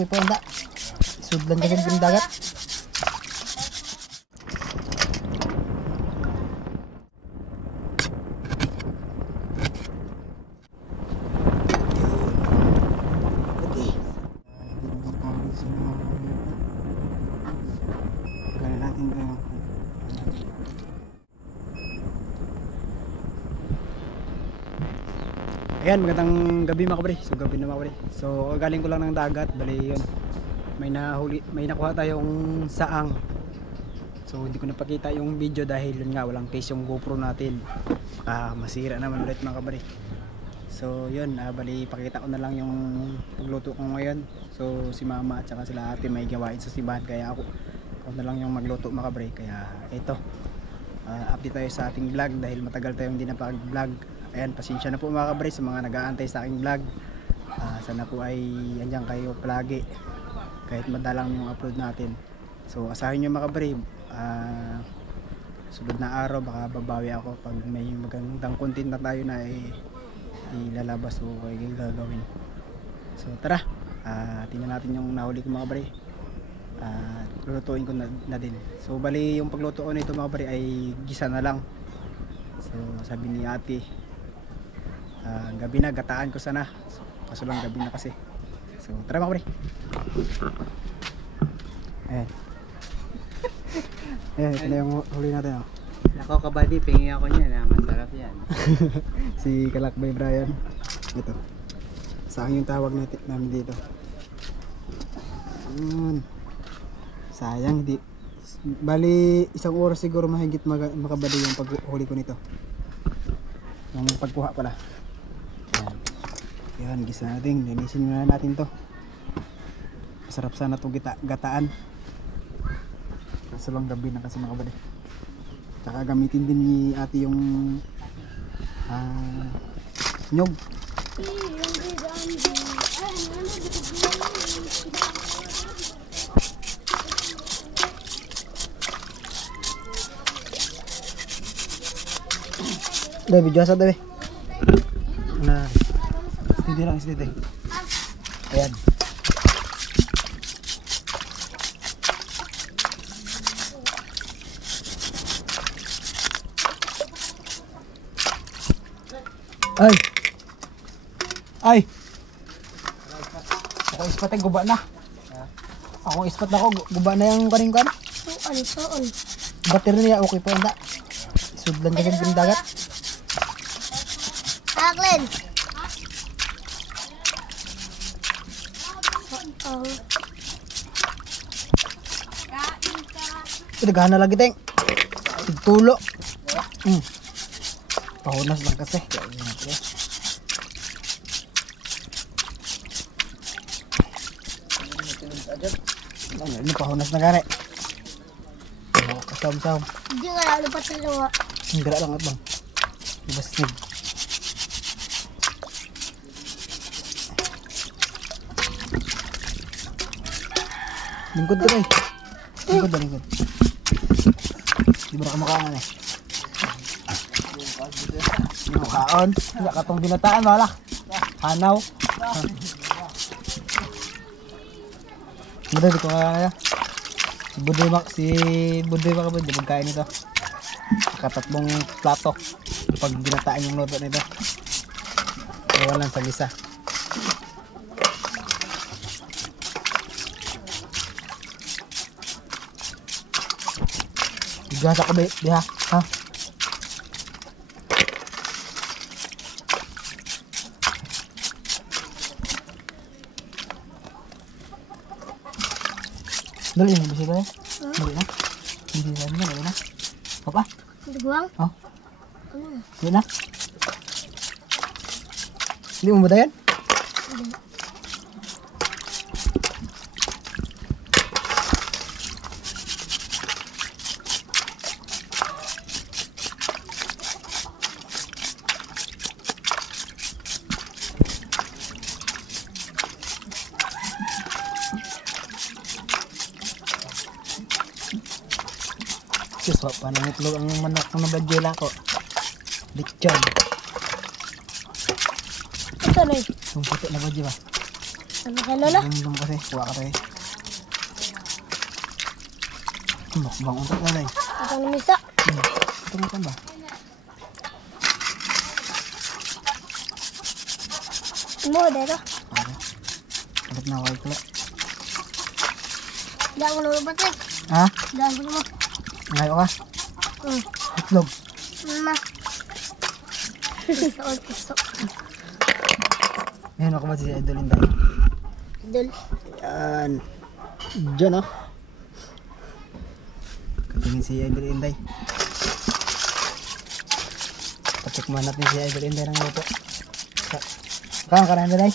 ako po anda. Isudlan kasi ng dagat. Ayan, magandang gabi mga kabre. So gabi na mga kabre. So galing ko lang ng dagat, bali yun. May nakuha tayong saang. So hindi ko napakita yung video dahil yun nga walang case yung GoPro natin. Masira naman ulit mga kabre. So yun, bali pakita ko na lang yung pagluto ko ngayon. So si mama at saka sila ate may gawain sa simbahan, kaya ako na lang yung magluto mga kabre. Kaya ito, update tayo sa ating vlog dahil matagal tayong hindi napag-vlog. Ayan, pasensya na po mga kabre sa mga nag-aantay sa aking vlog. Sana po ay andyan kayo palagi kahit madalang yung upload natin. So asahin nyo mga kabre, sunod na araw baka babawi ako pag may magandang content na tayo na ilalabas o gagawin. So tara, tingnan natin yung nahuli ko mga kabre. Lulutuin ko na din. So bali yung pagluto ko nito mga kabre ay gisa na lang. So sabi ni ate, gabi na, gataan ko sana. So, kaso lang gabi na kasi. So tara mga pre. Ayan. Ayan, ito na yung huli natin. Nako kabady, pingi ako niyan. Masarap yan. Si Kalakbay Brian. Ito, saan yung tawag namin dito. Sayang, hindi. Bali isang oras siguro mahigit makabali yung paghuli ko nito. Yung pagkuha pala. Yan, gisa natin, linisin muna natin to. Masarap sana itong gataan. Kaso lang gabi na kasi mga kabady. Tsaka gamitin din ni ate yung nyog. Dahil video asa dahil na hindi lang isdite. Ayan. Ay ako ispat ay guba na. Ako ispat na ako guba na yung karing kan. Soon battery niya okay po anda. Isudlan kasi ng dagat. Aklin. Naghahanap lagi teng. Tulo. Pahunas lang kasi. Ini pahunas na gani. Kasam-sam. Hindi nga lupat na luwa. Enggak lang at bang. Ibasnig. Lingkod to eh. Lingkod na lingkod. Di ba na kumakain eh. Yung kaon. Wala ka tong binataan wala. Hanaw. Mudah di ko kaya. Si Budoy makabud. Magkain nito. Katatlong plato. Pag binataan yung luto nito. Ewan lang sa gisa. Gasa ko diha, ha? Dali na bisa tayo. Dali na. Hindi na dali na. Papa? Duguang? Oh. Dali na. Hindi mo ba yan? So, paano itlog ang manok na nabadjela ko? Lechon. Ito na eh. Yung puti na badyo ba? Ano ka na na? Dum kasi, kuha ka tayo. Mukbang untok na lang. Ito na misa. Ito mo ba? Mo, dito. Okay. Kalit na ako ito. Hindi ako nalubat eh. Ha? Dahil ko mo. Ngayon ka? Itlog. Ma. Piso. Ngayon ako ba si Idol Inday? Dul. Yan. Diyan oh. Katingin si Idol Inday. Patikman natin si Idol Inday ng luto. Kang kanan Inday?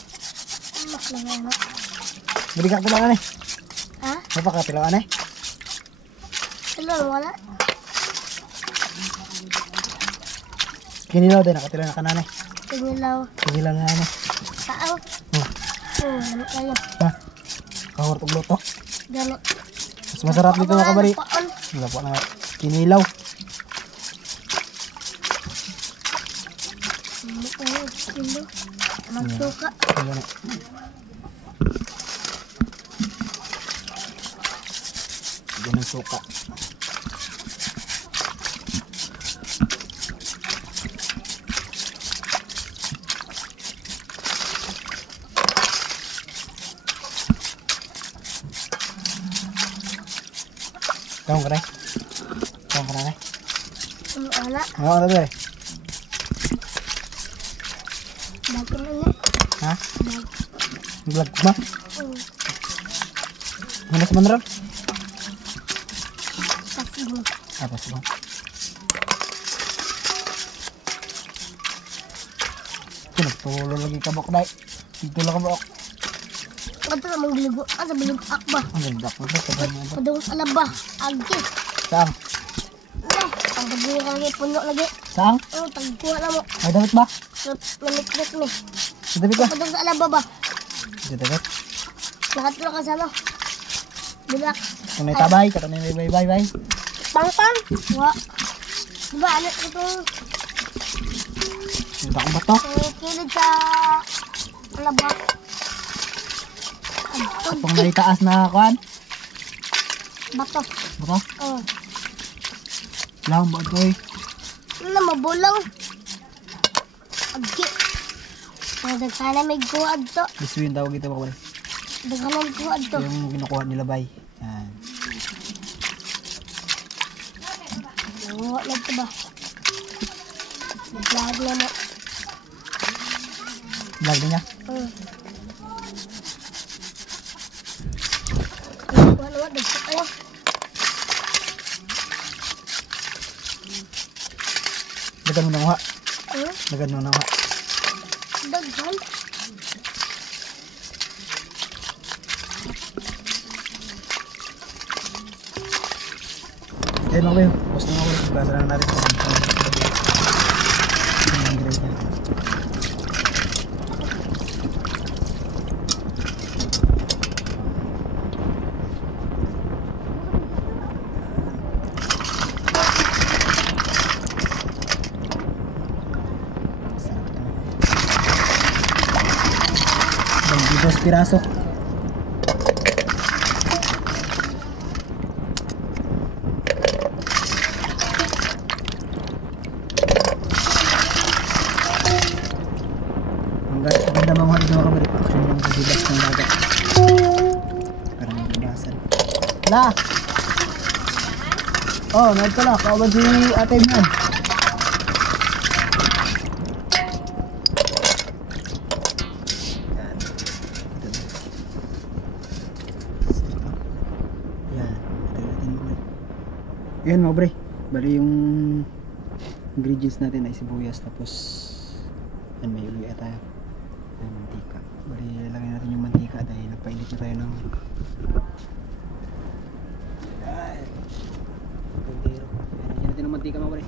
Mas lang nga. Bili ka tilangan eh. Ha? Apa ka tilangan eh? Sila wala. Kinilaw din nakatilang na kanan eh. Tinglaw. Kinilaw na ano. Saan? Ano kayo? Ha? Kahurtog luto. Gano. Mas masarap dito mga kabari. Paan? Wala po na kinilaw. Ano kayo? Kilo. Magsuka. Ayan eh. Yan ang suka. Tawang ka na eh. Tawang ka na eh. Wala. Ngayon ka na eh. Bago na nga. Ha? Bago. Vlog ba? Manas man ron? Pasigo. Apa sih bang? Pinagtulo lagi kabok dai. Pinagtulo kabok. Ito na magligo. Asa bilig akba. Ang ganda ko ba? Tagal mo ba? Padung alaba. Agi. Saan? Ano? Ang pagbuha lagi. Puno lagi. Saan? Ano? Tagkuha na mo. Ay dapat ba? Namikrit ni. Dapat ba? Padung sa alaba ba? Dapat. Nakatulog ka sa ano? Bilak. Kung may tabay, kato na may bye. Pangpang. Wa. Diba ano itong Ganda ko ba to? kilid sa alaba? Kung may taas na kuhan. Bato. Baka? Oh. Lang ba ito eh? Ano mabulaw? Agi. Sana may kuwad to. Biswin tawag ito ba? Daghanan kuwad to. Yung kinukuha nila bay. Yan. Oo, nagto ba? Nag-vlog na mo. Vlog din niya. Ano, dagto kayo. Dagan mo na kuha. Ano? Dagan mo na kuha. Daghan. Yan mga kayo. Post na nga ulit. Basa lang natin. Ang grade niya. Dos piraso. Ang ganda mga ito mga kabalik. Action yung kagibas ng dagat. Parang yung kibasan. La! Oh, nagtala. Kawan si ate niyan. Yan mga bre, bali yung ingredients natin ay sibuyas tapos yan may uli tayo ay mantika. Bali lalagay natin yung mantika dahil nagpainit na tayo ng kaldero. Lagyan natin ng mantika mga bre.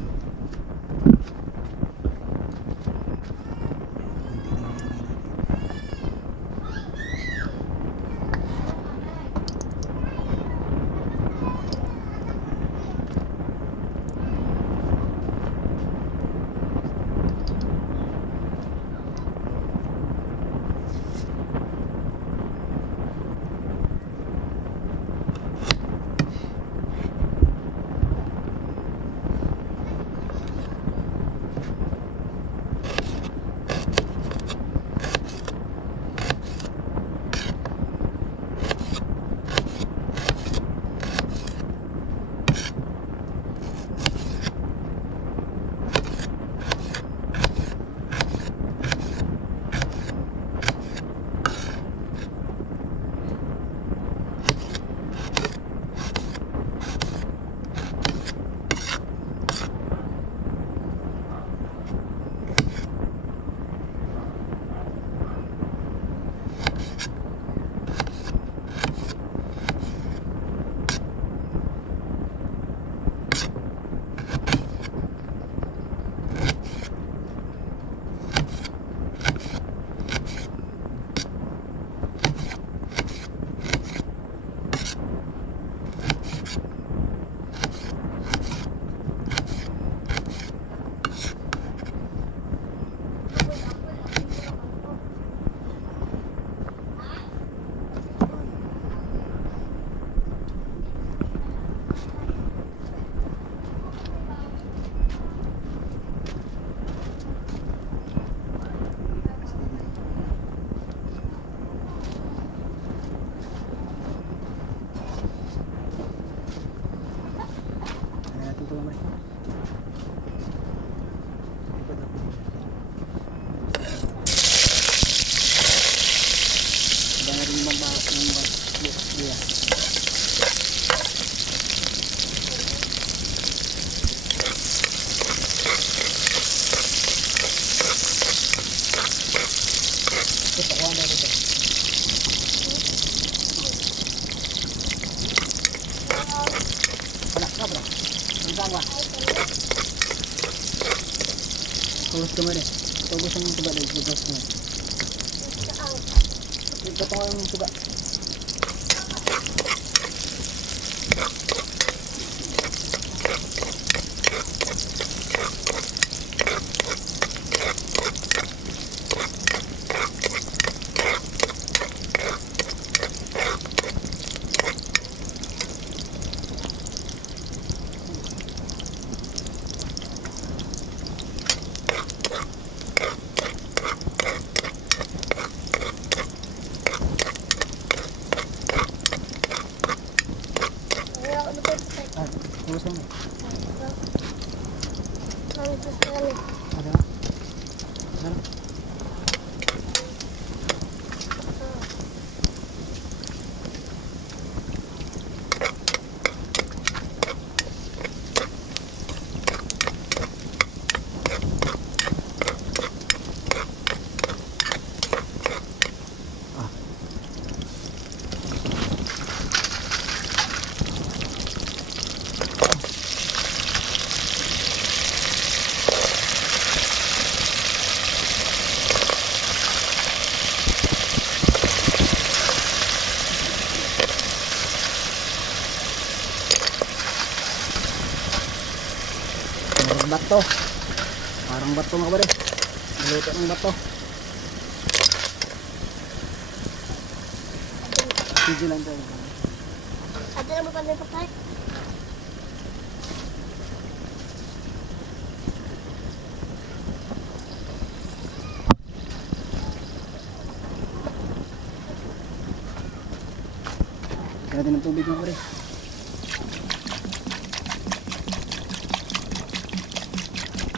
ka. Tugas ka mo rin. Tugas ang tuga dahil. Tugas mo. Ito pa ang tuga. Tugas mo. Ada. Ada. Parang bato. Parang bato mga kabady. Niluto ng bato. Sige lang tayo. Ada naman pa rin patay. Kaya din ng tubig mga kabady.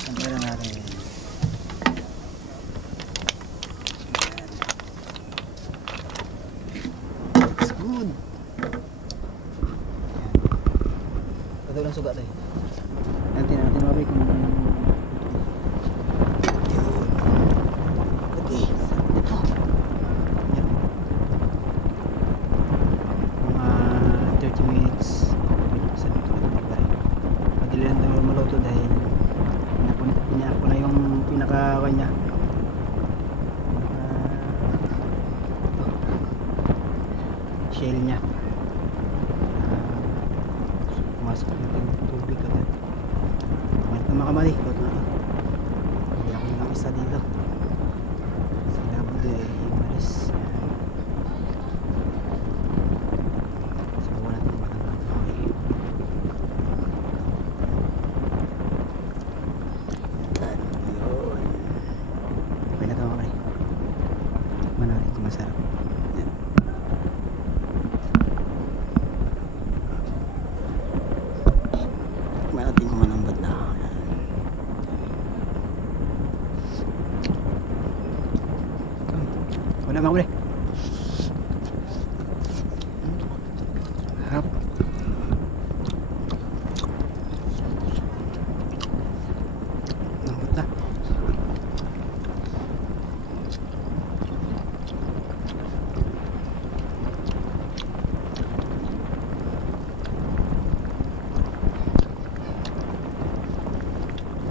Sambay lang natin. It's good. Ito lang sugat tayo. Nanti natin mabay kung okay, ito. Yan. Mga 30 minutes. Sa dito na magbari. Madali lang tayo maluto dahil pinaak ko na yung pinaka-kanya. Shell niya. Pumasok natin yung tubig agad. Kumalit na mga kamali. Luto na ito. Hindi ako lang isa dito. Sinabod eh. Malis. Sabawa natin yung batang okay. Yun. Okay na ito mga kamali. Tikman natin kung masarap. Yan. Tikman natin kung malambot na. Yan. Wala mga kamali. Harap. Lambot na.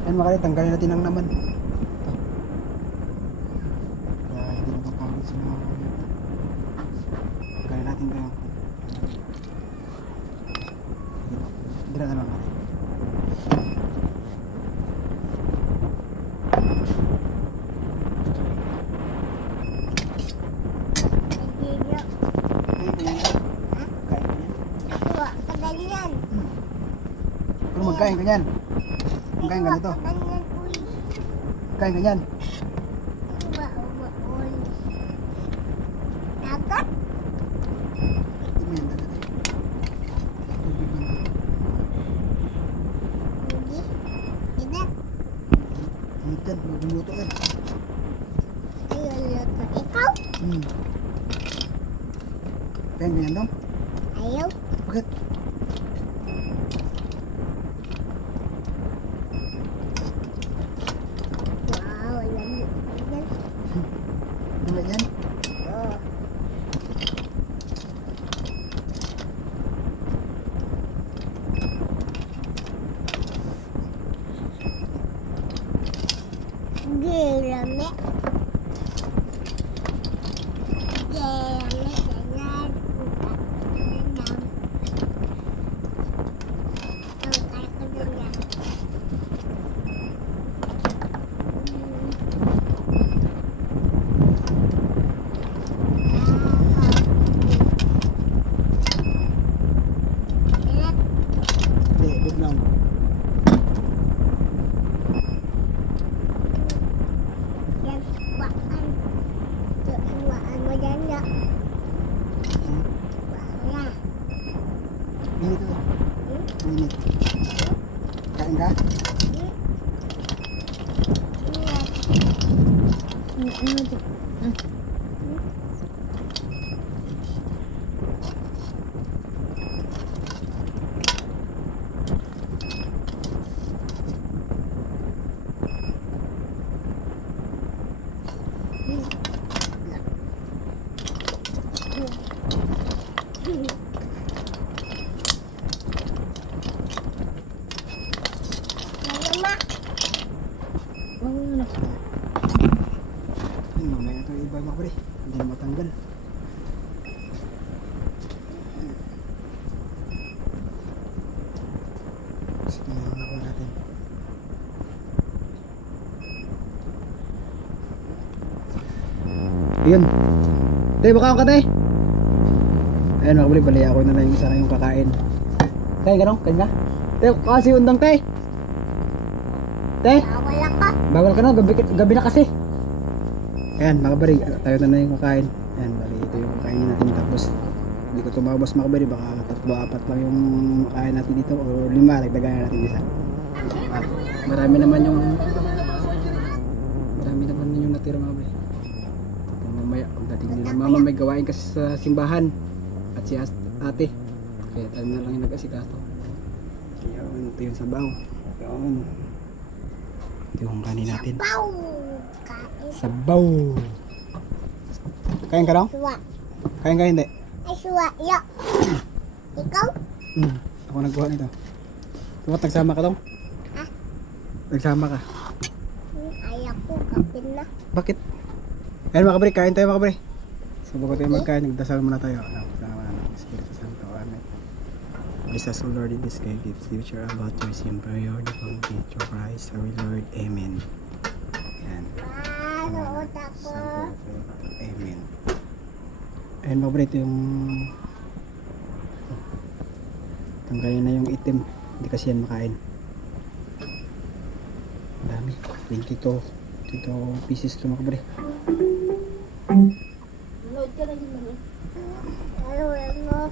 Yan mga kapatid, tanggalin natin ang naman. Ito. Kaya hindi na papawid sa mga tanggalin natin ito yung dira na lang natin. Kain ka yan. Kain ka nito. Kain ka yan. Dagat? Hindi mo yan dagat eh. Tubig lang. Hindi. Dagat. Init yan. Magluluto yan. Ayun, luto. Ikaw? Kain ka yan daw? Ayaw. Bakit? Wow, alam mo. Ayan. Wala yan? Oh. Jeremy. Jeremy, jangan buka dendam. Tahu tarik ke dunia. Hindi, good lang. Dan bukaan mo janda. Buaya. Minit ito. Minit. Kain ka? Mamaya ito iba mga pre. Hindi na matanggal. Sige na yung nakuha natin. Yun. Tay, baka ka tay. Ayan mga pre, bali ako na lang yung isa na yung kakain. Tay, gano'n? Kain ka? Tay, kasi undang tay. Tay, Wala ka. bawal ka na, gabi na kasi. Ayan mga bari, tayo na yung kakain. Ayan bari, ito yung kakainin natin. Tapos hindi ko tumabas mga bari, baka 3-4 lang yung kakain natin dito o 5, nagdagan natin isa. At marami naman yung natira mga bari. Mamaya, pagdating nila mama may gawain kasi sa simbahan at si ate. Kaya tayo na lang yung nag-asikaso. Yun, ito yung sabaw. Yun. Ito yung kanin natin. Pau. Kain. Sabaw. Kain ka daw? Suwa. Kain ka hindi? Ay, suwa. Yo. Ikaw? Ako nagkuha nito. Dapat nagsama ka daw? Ha? Nagsama ka. Ayaw ko. Kapin na. Bakit? Ayan mga kabri, kain tayo mga kabri. So bago tayo magkain, nagdasal muna tayo. Espiritu Santo, Amen. Bless us, O Lord, in this day, give future about your sin, prayer, the complete your Christ, our Lord, Amen. Ayan. Manood ako. Amen. Ayan mga kabri, ito yung tanggalin na yung itim. Hindi kasi yan makain. Dami. 22 pieces ito mga kabri. Manood ka na yun naman. Ano?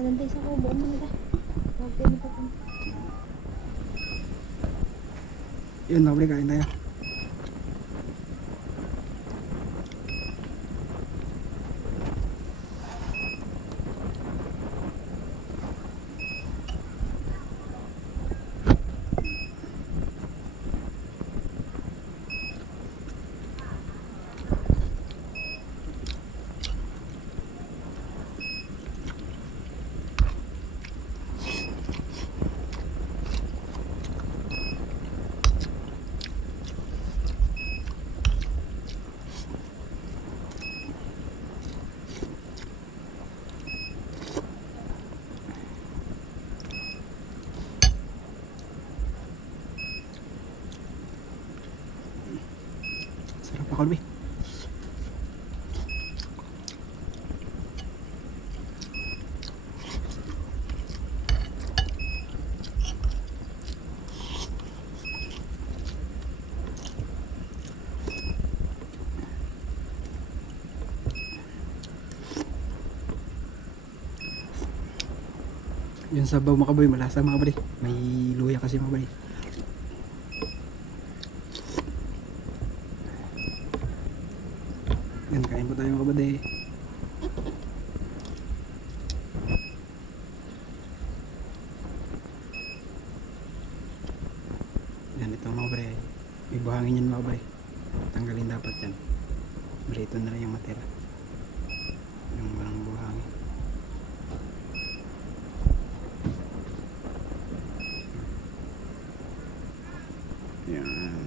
Alam tayo sa kubo mo nila. Okay na pa. Yun mga kabri, kain tayo. Sarap pa kalbi. Yung sabaw mga kaboy, malasa mga kabali. May luya kasi mga kabali. Yan, kain po tayo mga kabali. Yan, ito mga kabali. May buhangin yan mga kabali. Tanggalin dapat yan. Marito na lang yung matira. Yung walang buhangin. Yan.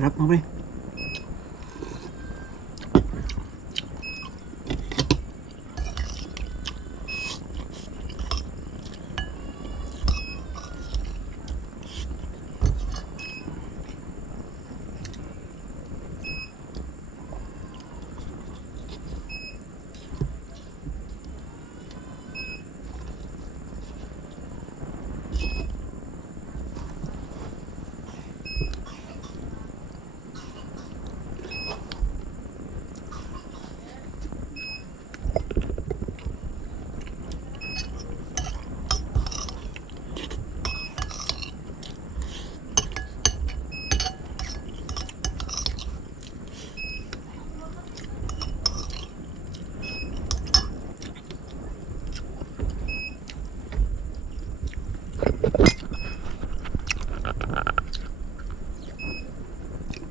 Sarap mga pre.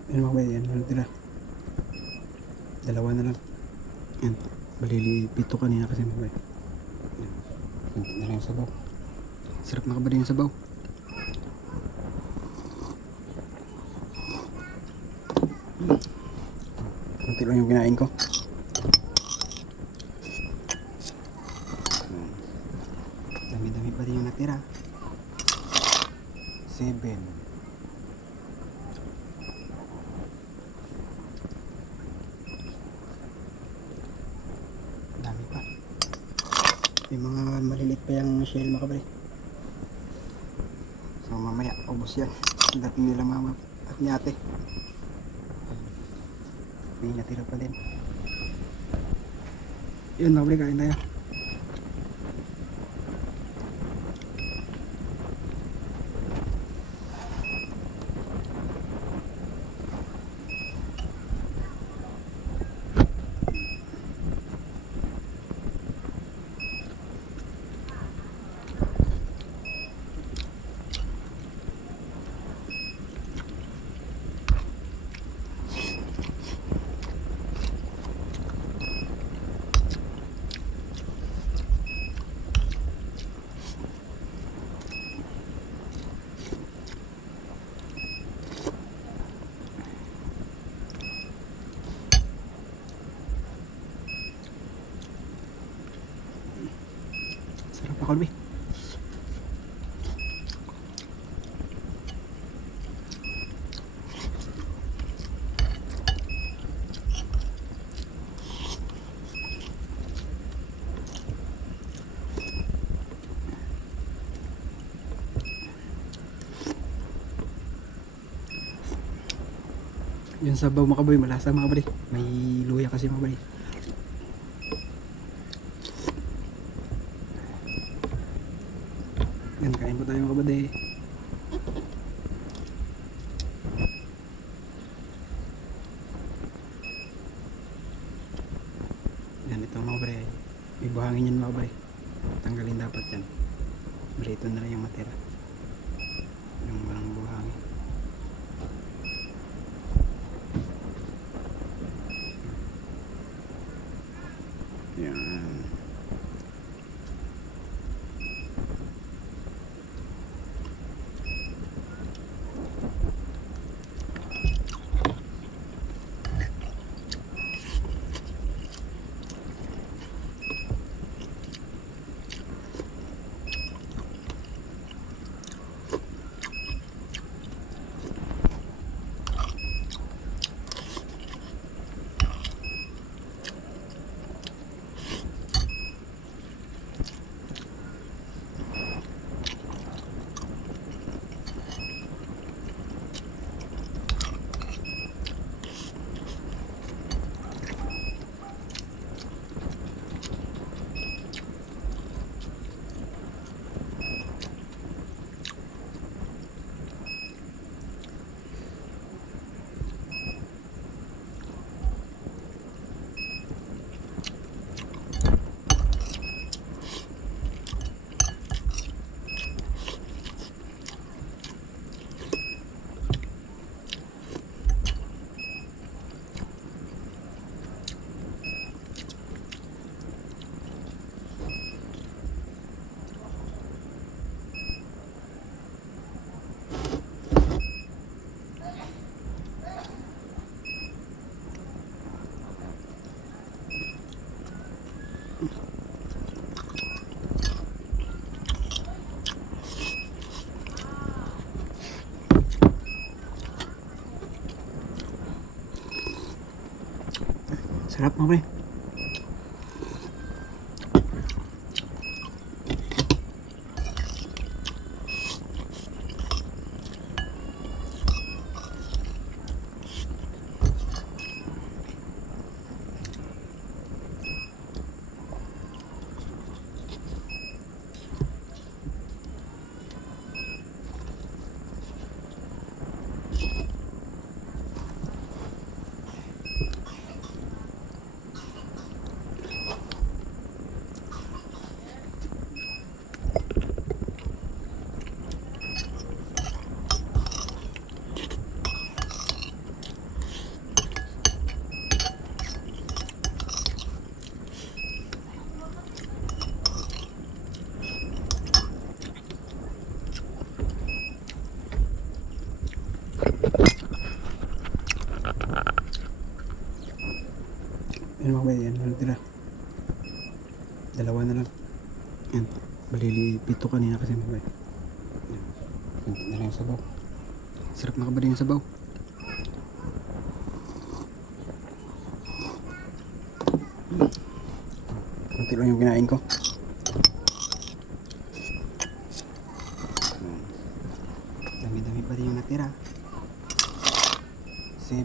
Yan mga bay, yan ano tira. Dalawa na lang. Yan. Balili pito kanina kasi mga bay. Yan. Kunti na lang yung sabaw. Sarap makabali yung sabaw. Kunti lang yung kinain ko. Dami-dami pa din yung natira. 7. Dami pa. May mga maliliit pa yung shell mga kabali. So mamaya ubos yan. Dating nila mama at ni ate. May natira pa din. Yun mga kabali, kain tayo. Sarap ako Albi. Yung sabaw mga kaboy, malasa mga kabali. May luya kasi mga kabali. Yan, kain po tayo mga kabady. Yan, ito mga kabady. May buhangin yan mga kabady. Tanggalin dapat yan. Marito na lang yung matira. Yung walang buhangin. Yan. Sarap mga pre. Yan mga bay, yan ano tira. Dalawa na lang. Yan. Balili pito kanina kasi mga bay. Yan. Kunti na lang yung sabaw. Sarap mga kabady yung sabaw. Kunti lang yung kinain ko. Dami-dami pa rin yung natira. 7.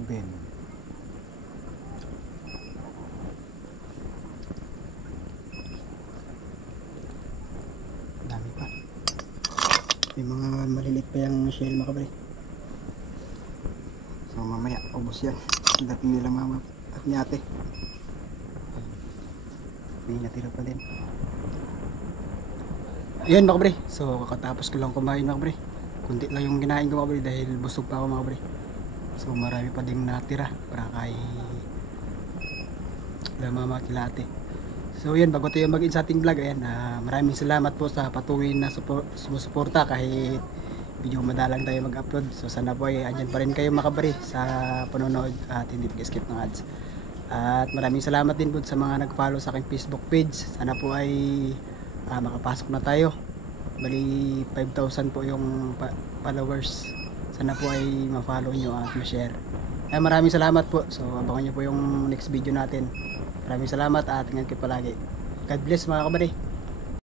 Dami pa. May mga maliliit pa yung shell mga kabali. So mamaya ubos yan. Dating nila mama at ni ate. May natira pa din. Ayan mga kabali. So kakatapos ko lang kumain mga kabali. Kunti lang yung kinain ko mga kabali dahil busog pa ako mga kabali. So marami pa ding natira para kay mama kila ate. So yan, bago tayo mag-in sa ating vlog, ayan, maraming salamat po sa patuloy na sumusuporta kahit video madalang tayo mag-upload. So sana po ay andyan pa rin kayo makabari sa panonood at hindi mag-skip ng ads. At maraming salamat din po sa mga nag-follow sa aking Facebook page. Sana po ay makapasok na tayo. Bali 5,000 po yung followers. Sana po ay ma-follow nyo at ma-share. Maraming salamat po. So abangan nyo po yung next video natin. Maraming salamat at ingat kayo palagi. God bless mga kabady.